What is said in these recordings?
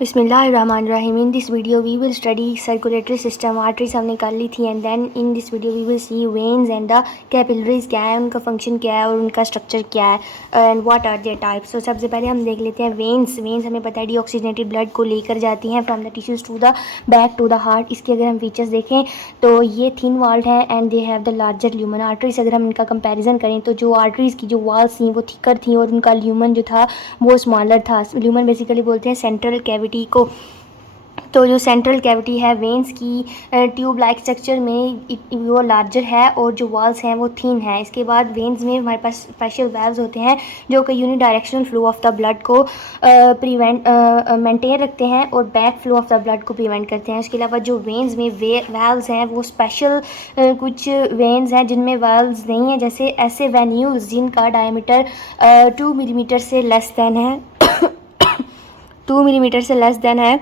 बिस्मिल्लाहिर्रहमानिर्रहीम। In this video we will study circulatory system. Arteries हमने कर ली थी and then in this video we will see veins and the capillaries क्या है, उनका फंक्शन क्या है और उनका स्ट्रक्चर क्या है and what are their types. तो सबसे पहले हम देख लेते हैं वेन्स। वेन्स हमें पता है डीऑक्सीजनेटेड ब्लड को लेकर जाती हैं from the tissues to the back to the heart. इसके अगर हम फीचर्स देखें तो ये थिन वॉल्ड है and they have the larger lumen. Arteries अगर हम इनका कंपेरिजन करें तो जो आर्टरीज की जो वॉल्स थी वो थिकर थी और उनका ल्यूमन जो था वो स्मॉलर था। ल्यूमन बेसिकली बोलते हैं सेंट्रल कैविटी को। तो जो सेंट्रल कैविटी है वेंस की ट्यूब लाइक स्ट्रक्चर में वो लार्जर है और जो वॉल्स हैं वो थिन है। इसके बाद वेंस में हमारे पास स्पेशल वेल्व्स होते हैं जो कि unidirectional flow of the blood को मेंटेन रखते हैं और back flow of the blood को प्रिवेंट करते हैं। इसके अलावा जो वेंस में वेल्व्स हैं वो स्पेशल कुछ वेंस हैं जिनमें वेल्व्स नहीं है, जैसे ऐसे वेन्यूल्स जिनका डायमीटर 2 मिलीमीटर से लेस दैन है 2 मिलीमीटर से लेस दैन है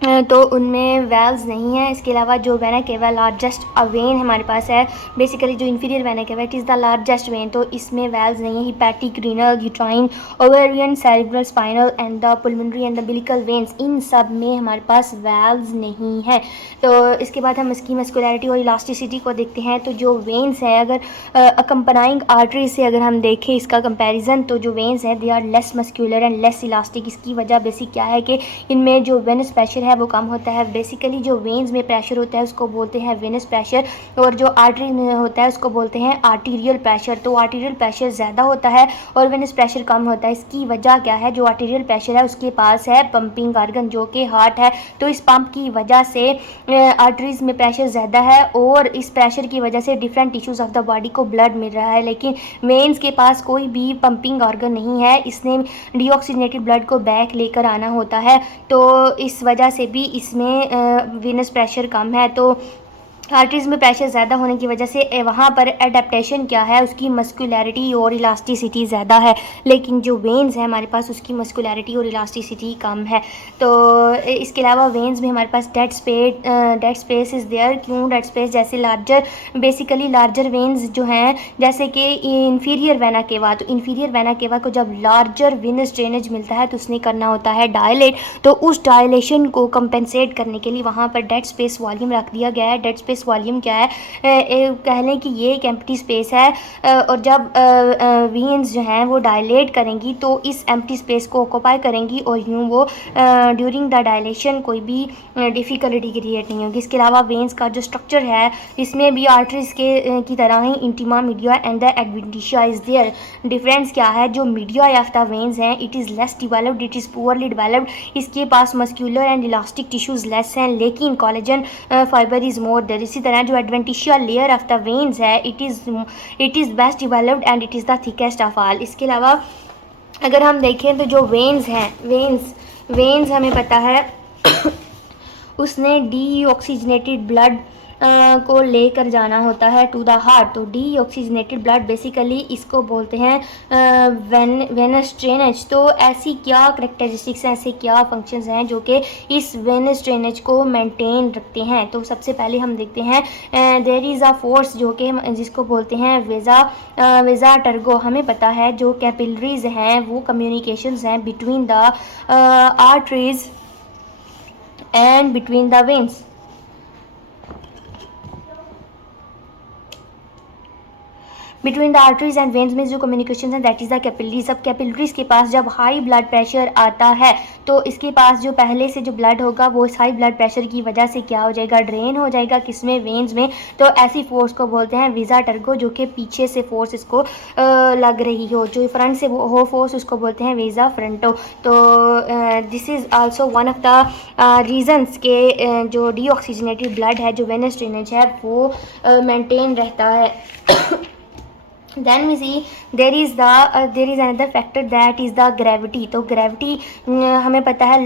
तो उनमें वेल्व्स नहीं है। इसके अलावा जो वेना केवा लार्जेस्ट वेन हमारे पास है, बेसिकली जो inferior vena cava it is the largest vein, तो इसमें वेल्व्स नहीं है। Hepatic, renal, uterine, ovarian, cerebral, spinal and the pulmonary and the umbilical veins, इन सब में हमारे पास वेल्व्स नहीं है। तो इसके बाद हम इसकी मस्कुलैरिटी और इलास्टिसिटी को देखते हैं। तो जो वेन्स है अगर अकम्पनाइंग आर्टरी से अगर हम देखें इसका कंपैरिजन, तो जो वेन्स हैं they are less muscular and less elastic. इसकी वजह बेसिक क्या है कि इनमें जो वेनस प्रेशर है वो कम होता है। बेसिकली जो वेन्स में प्रेशर होता है उसको बोलते हैं वेनस प्रेशर और जो आर्टरी में होता है उसको बोलते हैं आर्टीरियल प्रेशर। तो आर्टीरियल प्रेशर ज़्यादा होता है और वेनस प्रेशर कम होता है। इसकी वजह क्या है, जो आर्टीरियल प्रेशर है उसके पास है पंपिंग आर्गन जो कि हार्ट है। तो इस पंप की वजह से आर्टरीज में प्रेशर ज़्यादा है और इस प्रेशर की वजह से different tissues of the body को ब्लड मिल रहा है। लेकिन वेन्स के पास कोई भी पंपिंग आर्गन नहीं है, इसने डीऑक्सीजनेटेड ब्लड को बैक लेकर आना होता है। तो इस वजह से भी इसमें वेनस प्रेशर कम है। तो आर्टरीज में प्रेशर ज़्यादा होने की वजह से वहाँ पर एडेप्टेशन क्या है, उसकी मस्कुलैरिटी और इलास्टिसिटी ज़्यादा है। लेकिन जो वेन्स है हमारे पास उसकी मस्कुलैरिटी और इलास्टिसिटी कम है। तो इसके अलावा वेन्स में हमारे पास डेड स्पेस इज़ देयर। क्यों डेड स्पेस, जैसे लार्जर बेसिकली लार्जर वेन्स जो हैं जैसे कि इन्फीरियर वेना केवा, तो इन्फीरियर वेना केवा को जब लार्जर वेनस ड्रेनेज मिलता है तो उसने करना होता है डायलेट। तो उस डायलेशन को कंपेंसेट करने के लिए वहाँ पर डेड स्पेस वॉल्यूम रख दिया गया है। डेड स्पेस वॉल्यूम क्या है, कह लें कि ये एक एम्प्टी स्पेस है और जब वेन्स जो हैं वो डायलेट करेंगी तो इस एम्प्टी स्पेस को ऑक्यूपाई करेंगी और यूँ वो ड्यूरिंग द डायलेशन कोई भी डिफ़िकल्टी क्रिएट नहीं होगी। इसके अलावा वेन्स का जो स्ट्रक्चर है इसमें भी आर्टरीज के की तरह ही intima, media and the adventitia is there. Difference क्या है, जो मीडिया ऑफ द वेन्स हैं it is less developed, it is poorly developed. इसके पास muscular and elastic tissues less हैं लेकिन collagen fibre is more there. इसी तरह जो adventitia layer of the veins है it is best developed and it is the thickest of all. इसके अलावा अगर हम देखें तो जो वेन्स हैं वेन्स हमें पता है उसने डीऑक्सीजनेटेड ब्लड को लेकर जाना होता है टू द हार्ट। तो डीऑक्सीजनेटेड ब्लड बेसिकली इसको बोलते हैं वेनस ड्रेनेज। तो ऐसी क्या करैक्टरिस्टिक्स हैं, ऐसे क्या फंक्शंस हैं जो कि इस वेनस ड्रेनेज को मेंटेन रखते हैं। तो सबसे पहले हम देखते हैं देयर इज़ अ फोर्स जो कि जिसको बोलते हैं वेजा टर्गो। हमें पता है जो कैपिलरीज हैं वो कम्युनिकेशंस हैं between the arteries and between the veins. Between the arteries and veins में जो कम्युनिकेशन है दैट इज़ द कैपिलरीज। अब कैपिलरीज के पास जब हाई ब्लड प्रेशर आता है तो इसके पास जो पहले से जो ब्लड होगा वो इस हाई ब्लड प्रेशर की वजह से क्या हो जाएगा, ड्रेन हो जाएगा किसमें, वेन्स में। तो ऐसी फोर्स को बोलते हैं वेजा टर्गो, जो कि पीछे से फोर्स इसको लग रही हो। जो फ्रंट से हो फोर्स उसको बोलते हैं वेजा फ्रंटो। तो this is also one of the reasons के जो डीऑक्सीजनेटेड ब्लड है, जो वेनस ड्रेनेज है वो मेंटेन रहता है। Then we see there is another factor that is the gravity। तो gravity हमें पता है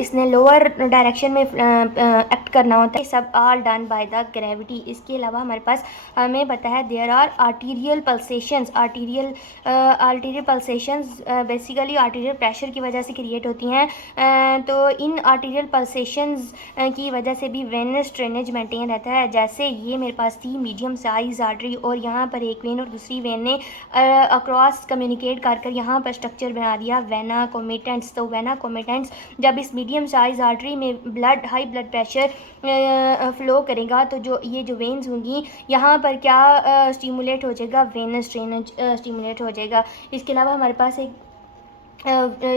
इसने लोअर डायरेक्शन में एक्ट करना होता है। सब all done by the gravity। इसके अलावा हमारे पास हमें पता है there are arterial pulsations। arterial pulsations basically arterial pressure की वजह से क्रिएट होती हैं। तो इन arterial pulsations की वजह से भी वेनस ड्रेनेज मेंटेन रहता है। जैसे ये मेरे पास थी मीडियम साइज आर्टरी और यहाँ पर एक वेन और दूसरी वेन ने अक्रॉस कम्युनिकेट कर कर यहाँ पर स्ट्रक्चर बना दिया वेना कोमिटेंट्स। तो वेना कोमिटेंट्स जब इस मीडियम साइज आर्टरी में blood high blood pressure flow करेगा तो जो वेन्स होंगी यहाँ पर क्या स्टिमुलेट हो जाएगा, वेनस ड्रेनेज स्टिमुलेट हो जाएगा। इसके अलावा हमारे पास एक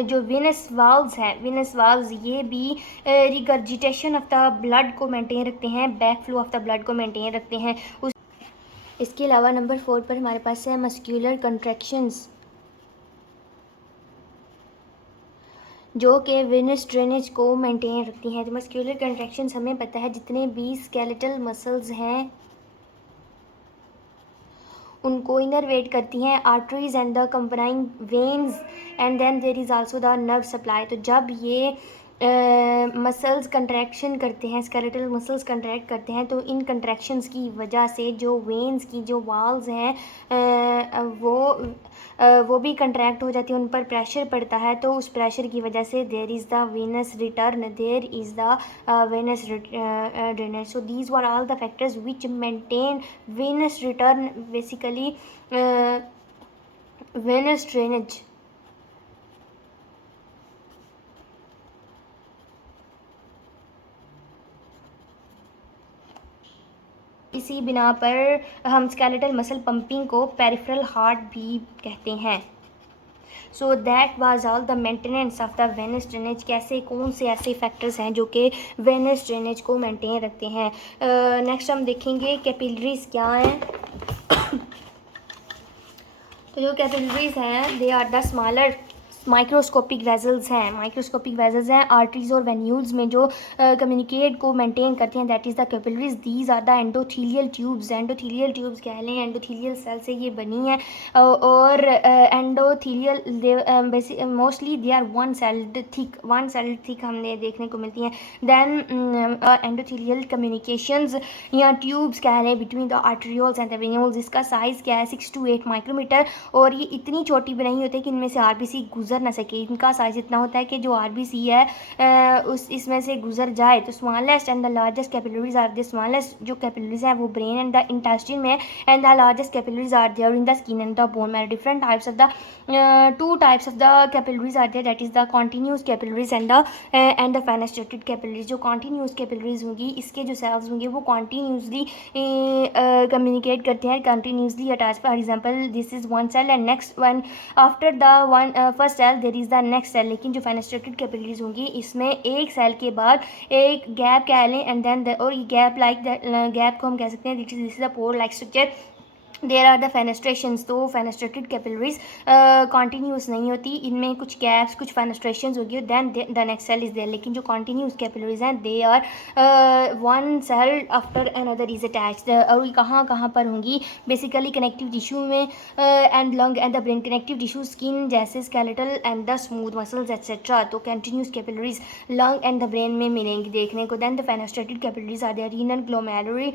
जो वेनस वाल्व्स हैं, वेनस वाल्व्स ये भी रिगर्जिटेशन ऑफ द ब्लड को मेंटेन रखते हैं, back flow of the blood को मेंटेन रखते हैं। इसके अलावा नंबर 4 पर हमारे पास है मस्क्यूलर कंट्रैक्शंस, जो कि वेनस ड्रेनेज को मेंटेन रखती हैं। तो मस्क्यूलर कंट्रैक्शंस हमें पता है जितने भी स्केलेटल मसल्स हैं उनको इनरवेट करती हैं arteries and the combining veins and then there is also the nerve supply. तो जब ये मसल्स कंट्रैक्शन करते हैं, स्केलेटल मसल्स कंट्रैक्ट करते हैं, तो इन कंट्रैक्शंस की वजह से जो वेन्स की जो वाल्व्स हैं वो भी कंट्रैक्ट हो जाती है, उन पर प्रेशर पड़ता है। तो उस प्रेशर की वजह से there is the venous return, there is the venous drainage. So these were all the factors which maintain venous return, basically venous drainage. इसी बिना पर हम स्केलेटल मसल पंपिंग को पेरिफेरल हार्ट भी कहते हैं। So that was all the maintenance of the venous drainage. कैसे, कौन से ऐसे फैक्टर्स हैं जो कि वेनस ड्रेनेज को मेंटेन रखते हैं। नेक्स्ट हम देखेंगे कैपिलरीज क्या हैं। तो जो कैपिलरीज हैं they are the smaller microscopic vessels हैं, माइक्रोस्कोपिक वेजल्स हैं आर्टरीज और वेन्यूल्स में जो कम्युनिकेट को मेंटेन करते हैं, that is the capillaries. These are the endothelial tubes, endothelial tubes कह लें, एंडोथीलियल सेल से ये बनी है। और endothelial mostly they are one celled thick हमने देखने को मिलती हैं। देन एंडोथीलियल कम्युनिकेशंस या ट्यूब्स कह रहे हैं between the arterioles and the venules. इसका साइज़ क्या है, 6 to 8 माइक्रोमीटर, और ये इतनी छोटी बनाई होती है कि इनमें से आरबीसी गुजर ना सके। इनका साइज़ इतना होता है कि जो आरबीसी है इसमें से गुजर जाए। तो smallest and the largest capillaries are the smallest जो कैपिलरीज हैं वो ब्रेन एंड द इंटेस्टाइन में, and the largest capillaries are there in the skin and the bone marrow. Different types of the two types of the capillaries are there, that is the continuous capillaries and the fenestrated capillaries. जो continuous capillaries होंगी इसके जो sales होंगे वो continuously communicate करते हैं, continuously attach. For example this is one cell and next one after the one first cell there is the next cell. लेकिन जो फेनेस्ट्रेटेड कैपिलरीज होंगी इसमें एक सेल के बाद एक गैप कह लें एंड देन और ये गैप लाइक गैप को हम कह सकते हैं this is the pore like structure. There are the fenestrations. तो फेनेस्ट्रेटेड कैपिलरीज कॉन्टीन्यूस नहीं होती, इनमें कुछ गैप्स कुछ फेनेस्ट्रेशंस होगी, then the next cell is there. लेकिन जो कॉन्टीन्यूस कैपिलरीज हैं they are one cell after another is attached. और ये कहाँ पर होंगी, बेसिकली कनेक्टिव टिश्यू में and lung and the brain. Connective tissue skin जैसे skeletal and the smooth muscles etcetera. तो continuous capillaries lung and the brain में मिलेंगी देखने को। Then the fenestrated capillaries are there renal, glomeruli,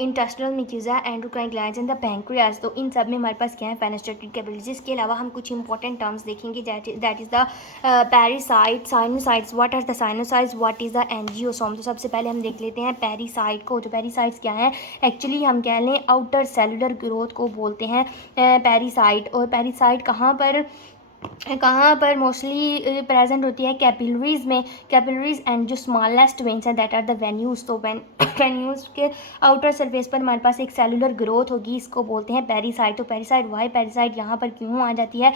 intestinal mucosa, endocrine glands and the pancreas. तो इन सब में हमारे पास क्या है, फेनेस्ट्रेटेड कैपिलरीज। इसके अलावा हम कुछ इंपॉर्टेंट टर्म्स देखेंगे, that is the pericyte, sinusoids. What are the sinusoids, what is the angiosome. तो सबसे पहले हम देख लेते हैं पेरिसाइट को। तो पेरिसाइट्स क्या है, एक्चुअली हम कह लें आउटर सेलुलर ग्रोथ को बोलते हैं पेरिसाइट। और पेरिसाइट कहाँ पर मोस्टली प्रेजेंट होती है, कैपिलरीज में। कैपिलरीज एंड जो स्मॉलेस्ट वेन्स हैं दैट आर द वेन्यूज। तो वेन्यूज के आउटर सरफेस पर हमारे पास एक सेलुलर ग्रोथ होगी, इसको बोलते हैं पेरिसाइट। तो पेरिसाइट वाई पेरिसाइट यहाँ पर क्यों आ जाती है,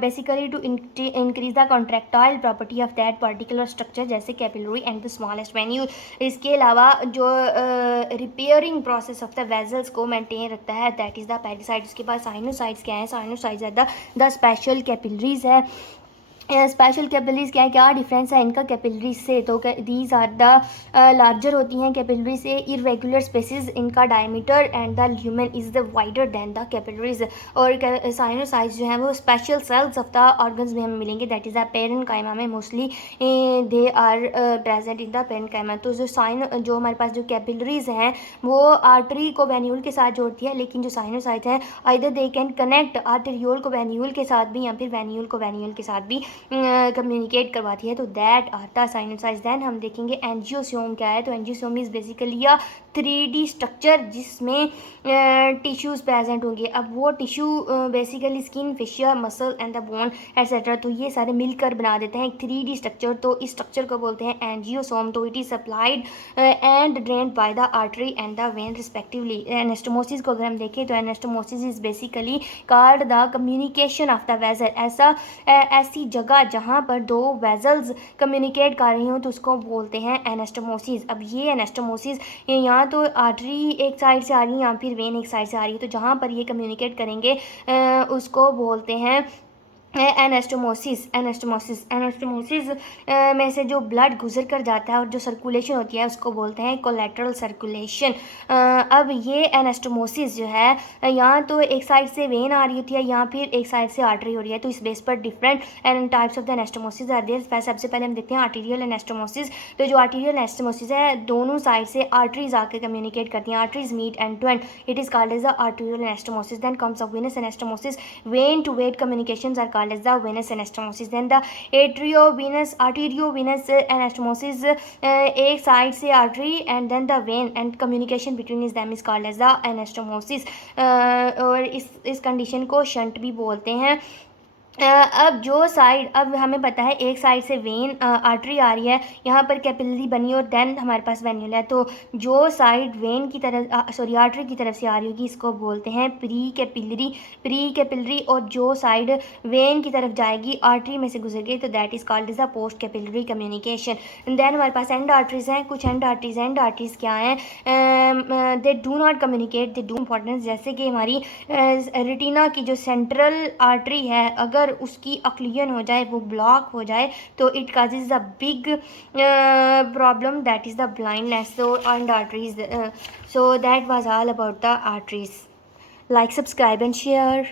basically to increase the contractile property of that particular structure, जैसे capillary and the smallest venule. इसके अलावा जो repairing process of the vessels को मेंटेन रखता है दैट इज़ द पेरिसाइट। उसके बाद साइनोसाइड्स क्या है, साइनोसाइड्स आर द स्पेशल कैपिलरीज है। स्पेशल कैपिलरीज क्या डिफरेंस है इनका कैपिलरीज से। तो दीज आर द लार्जर होती हैं कैपिलरी से, इरेगुलर स्पेसिस इनका diameter and the lumen is the wider than the capillaries. और साइनोसाइड्स जो हैं वो special cells of the organs में हमें मिलेंगे, दैट इज़ द पेरेन्काइमा में mostly they are present in the parenchyma. तो जो हमारे पास जो कैपिलरीज हैं वो आर्टरी को वेन्यूल के साथ जोड़ती है, लेकिन जो साइनोसाइड्स हैं either they can connect arteriole को वेन्यूल के साथ भी या फिर वेन्यूल को वेन्यूल के साथ भी कम्युनिकेट करवाती है, तो that are the sinusoids. Then हम देखेंगे एंजियोसोम क्या है, तो angiosome is basically a 3D structure जिसमें टिश्यूज़ प्रेजेंट होंगे। अब वो tissue basically skin, fascia, muscle and the bone etcetera, तो ये सारे मिलकर बना देते हैं एक 3D स्ट्रक्चर, तो इस स्ट्रक्चर को बोलते हैं एंजियोसोम। तो it is supplied and drained by the artery and the when respectively. Anastomosis को अगर हम देखें तो anastomosis is basically card the communication of the vessel. ऐसी जगह जहाँ पर दो वेजल्स कम्युनिकेट कर रही हों तो उसको बोलते हैं एनास्टोमोसिस। अब ये एनास्टोमोसिस यहाँ तो आर्टरी एक साइड से आ रही है या फिर वेन एक साइड से आ रही है, तो जहाँ पर ये कम्युनिकेट करेंगे उसको बोलते हैं एनास्टोमोसिस। एनास्टोमोसिस में से जो ब्लड गुजर कर जाता है और जो सर्कुलेशन होती है उसको बोलते हैं कोलेटरल सर्कुलेशन। अब ये एनास्टोमोसिस जो है यहाँ तो एक साइड से वेन आ रही होती है या फिर एक साइड से आर्टरी हो रही है, तो इस बेस पर different and types of the anastomosis are there. सबसे पहले हम देखते हैं आर्टीरियल एनास्टोमोसिस। तो जो आर्टीरियल एनास्टोमोसिस है दोनों साइड से आर्टरीज आकर कम्युनिकेट करती हैं, arteries meet end to end, it is called as the arterial anastomosis. Then comes of venous anastomosis, vein to vein communications are called as the venous anastomosis. Then the arteriovenous anastomosis, एक side से artery and then the vein and communication between is them is called as the anastomosis. और इस condition को shunt भी बोलते हैं। अब जो साइड, अब हमें पता है एक साइड से वेन आर्टरी आ रही है, यहाँ पर कैपिलरी बनी और देन हमारे पास वेन्यूल है, तो जो साइड वेन की तरफ सॉरी आर्टरी की तरफ से आ रही होगी इसको बोलते हैं प्री कैपिलरी, और जो साइड वेन की तरफ जाएगी आर्टरी में से गुजर गई तो that is called is a post capillary communication. Then हमारे पास एंड आर्टरीज हैं, कुछ एंड आर्टरीज क्या हैं, they do not communicate, they do importance. जैसे कि हमारी रेटिना की जो सेंट्रल आर्टरी है अगर उसकी ऑक्लूजन हो जाए, वो ब्लॉक हो जाए, तो it causes a big problem, that is the blindness. So and arteries, so that was all about the arteries. Like, subscribe and share.